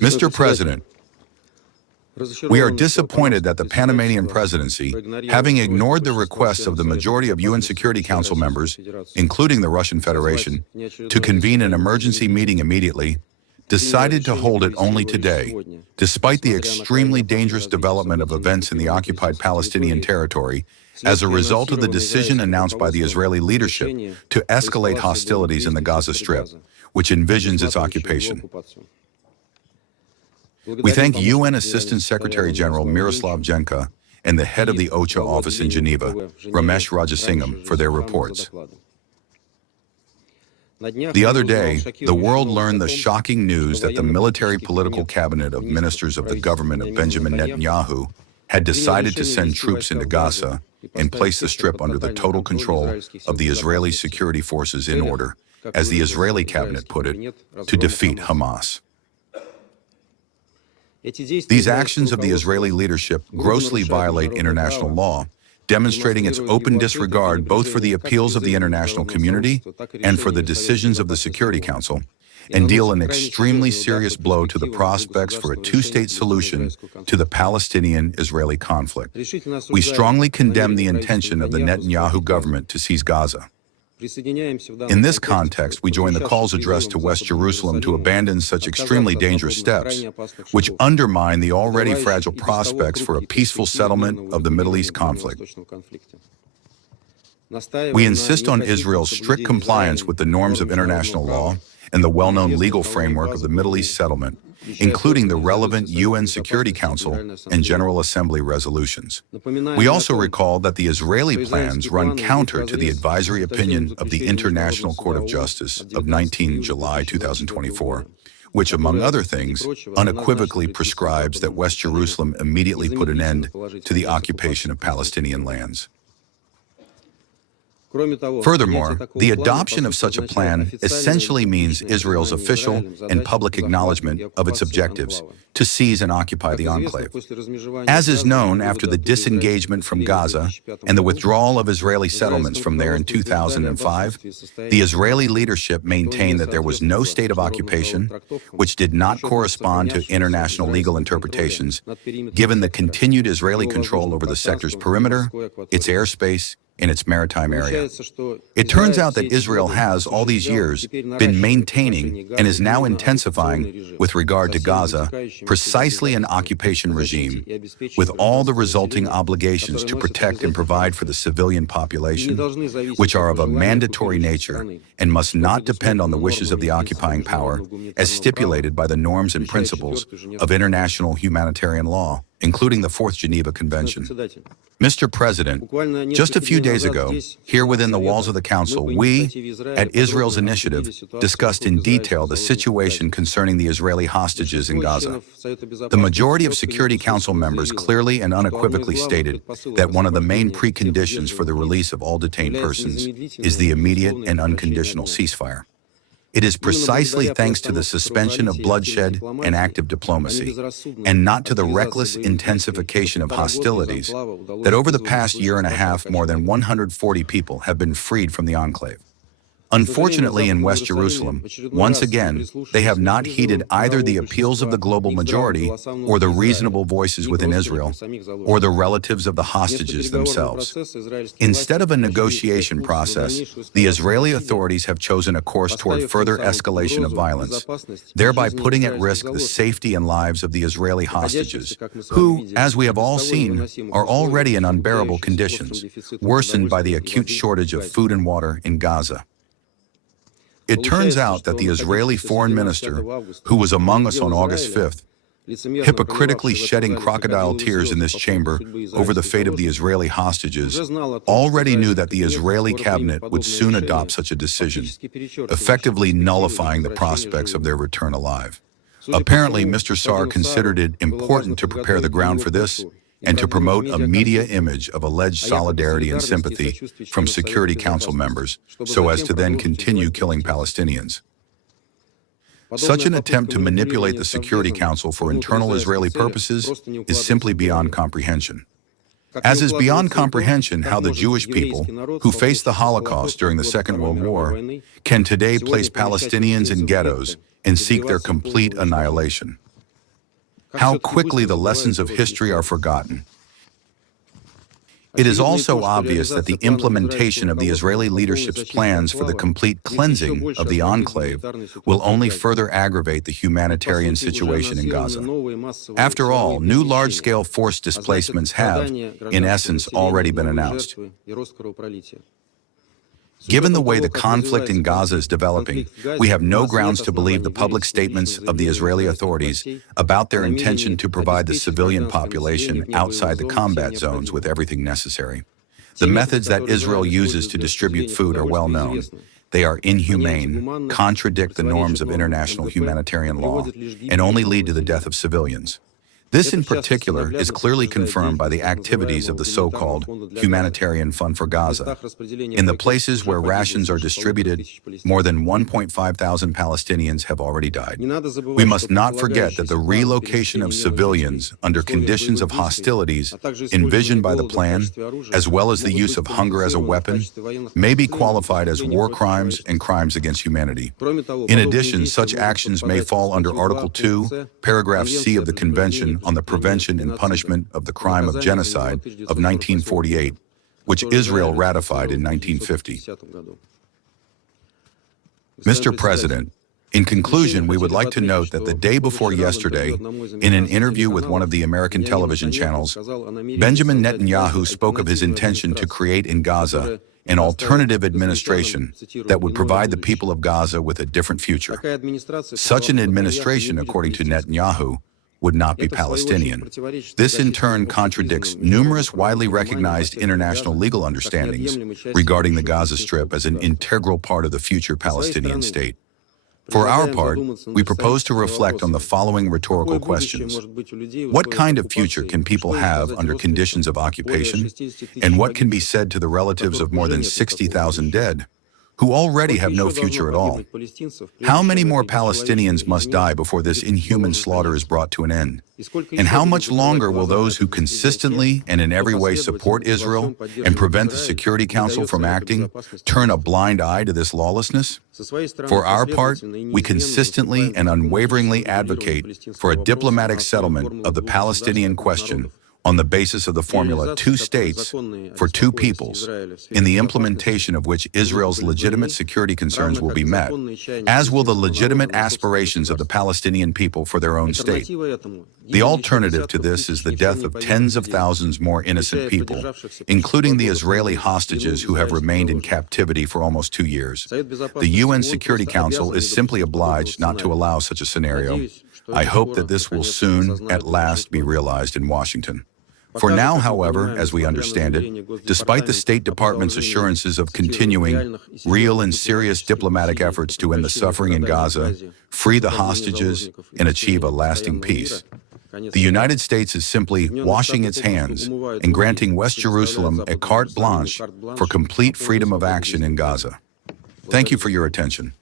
Mr. President, we are disappointed that the Panamanian presidency, having ignored the requests of the majority of UN Security Council members, including the Russian Federation, to convene an emergency meeting immediately, decided to hold it only today, despite the extremely dangerous development of events in the occupied Palestinian territory as a result of the decision announced by the Israeli leadership to escalate hostilities in the Gaza Strip, which envisions its occupation. We thank UN Assistant Secretary General Miroslav Jenka and the head of the OCHA office in Geneva, Ramesh Rajasingham, for their reports. The other day, the world learned the shocking news that the military political cabinet of ministers of the government of Benjamin Netanyahu had decided to send troops into Gaza and place the Strip under the total control of the Israeli security forces in order, as the Israeli cabinet put it, to defeat Hamas. These actions of the Israeli leadership grossly violate international law, demonstrating its open disregard both for the appeals of the international community and for the decisions of the Security Council, and deal an extremely serious blow to the prospects for a two-state solution to the Palestinian-Israeli conflict. We strongly condemn the intention of the Netanyahu government to seize Gaza. In this context, we join the calls addressed to West Jerusalem to abandon such extremely dangerous steps, which undermine the already fragile prospects for a peaceful settlement of the Middle East conflict. We insist on Israel's strict compliance with the norms of international law and the well-known legal framework of the Middle East settlement, including the relevant UN Security Council and General Assembly resolutions. We also recall that the Israeli plans run counter to the advisory opinion of the International Court of Justice of 19 July 2024, which, among other things, unequivocally prescribes that West Jerusalem immediately put an end to the occupation of Palestinian lands. Furthermore, the adoption of such a plan essentially means Israel's official and public acknowledgement of its objectives to seize and occupy the enclave. As is known, after the disengagement from Gaza and the withdrawal of Israeli settlements from there in 2005, the Israeli leadership maintained that there was no state of occupation, which did not correspond to international legal interpretations, given the continued Israeli control over the sector's perimeter, its airspace, in its maritime area. It turns out that Israel has, all these years, been maintaining and is now intensifying, with regard to Gaza, precisely an occupation regime, with all the resulting obligations to protect and provide for the civilian population, which are of a mandatory nature and must not depend on the wishes of the occupying power, as stipulated by the norms and principles of international humanitarian law, including the Fourth Geneva Convention. Mr. President, just a few days ago, here within the walls of the Council, we, at Israel's initiative, discussed in detail the situation concerning the Israeli hostages in Gaza. The majority of Security Council members clearly and unequivocally stated that one of the main preconditions for the release of all detained persons is the immediate and unconditional ceasefire. It is precisely thanks to the suspension of bloodshed and active diplomacy, and not to the reckless intensification of hostilities, that over the past year and a half, more than 140 people have been freed from the enclave. Unfortunately, in West Jerusalem, once again, they have not heeded either the appeals of the global majority or the reasonable voices within Israel, or the relatives of the hostages themselves. Instead of a negotiation process, the Israeli authorities have chosen a course toward further escalation of violence, thereby putting at risk the safety and lives of the Israeli hostages, who, as we have all seen, are already in unbearable conditions, worsened by the acute shortage of food and water in Gaza. It turns out that the Israeli foreign minister, who was among us on August 5th, hypocritically shedding crocodile tears in this chamber over the fate of the Israeli hostages, already knew that the Israeli cabinet would soon adopt such a decision, effectively nullifying the prospects of their return alive. Apparently, Mr. Saar considered it important to prepare the ground for this and to promote a media image of alleged solidarity and sympathy from Security Council members, so as to then continue killing Palestinians. Such an attempt to manipulate the Security Council for internal Israeli purposes is simply beyond comprehension. As is beyond comprehension how the Jewish people, who faced the Holocaust during the Second World War, can today place Palestinians in ghettos and seek their complete annihilation. how quickly the lessons of history are forgotten. It is also obvious that the implementation of the Israeli leadership's plans for the complete cleansing of the enclave will only further aggravate the humanitarian situation in Gaza. After all, new large-scale forced displacements have, in essence, already been announced. Given the way the conflict in Gaza is developing, we have no grounds to believe the public statements of the Israeli authorities about their intention to provide the civilian population outside the combat zones with everything necessary. The methods that Israel uses to distribute food are well known. They are inhumane, contradict the norms of international humanitarian law, and only lead to the death of civilians. This in particular is clearly confirmed by the activities of the so-called Humanitarian Fund for Gaza. In the places where rations are distributed, more than 1,500 Palestinians have already died. We must not forget that the relocation of civilians under conditions of hostilities envisioned by the plan, as well as the use of hunger as a weapon, may be qualified as war crimes and crimes against humanity. In addition, such actions may fall under Article 2, Paragraph C of the Convention on the Prevention and Punishment of the Crime of Genocide of 1948, which Israel ratified in 1950. Mr. President, in conclusion, we would like to note that the day before yesterday, in an interview with one of the American television channels, Benjamin Netanyahu spoke of his intention to create in Gaza an alternative administration that would provide the people of Gaza with a different future. Such an administration, according to Netanyahu, would not be Palestinian. This in turn contradicts numerous widely recognized international legal understandings regarding the Gaza Strip as an integral part of the future Palestinian state. For our part, we propose to reflect on the following rhetorical questions. What kind of future can people have under conditions of occupation? And what can be said to the relatives of more than 60,000 dead, who already have no future at all? How many more Palestinians must die before this inhuman slaughter is brought to an end? And how much longer will those who consistently and in every way support Israel and prevent the Security Council from acting turn a blind eye to this lawlessness? For our part, we consistently and unwaveringly advocate for a diplomatic settlement of the Palestinian question on the basis of the formula two states for two peoples, in the implementation of which Israel's legitimate security concerns will be met, as will the legitimate aspirations of the Palestinian people for their own state. The alternative to this is the death of tens of thousands more innocent people, including the Israeli hostages who have remained in captivity for almost 2 years. The UN Security Council is simply obliged not to allow such a scenario. I hope that this will soon, at last, be realized in Washington. For now, however, as we understand it, despite the State Department's assurances of continuing real and serious diplomatic efforts to end the suffering in Gaza, free the hostages, and achieve a lasting peace, the United States is simply washing its hands and granting West Jerusalem a carte blanche for complete freedom of action in Gaza. Thank you for your attention.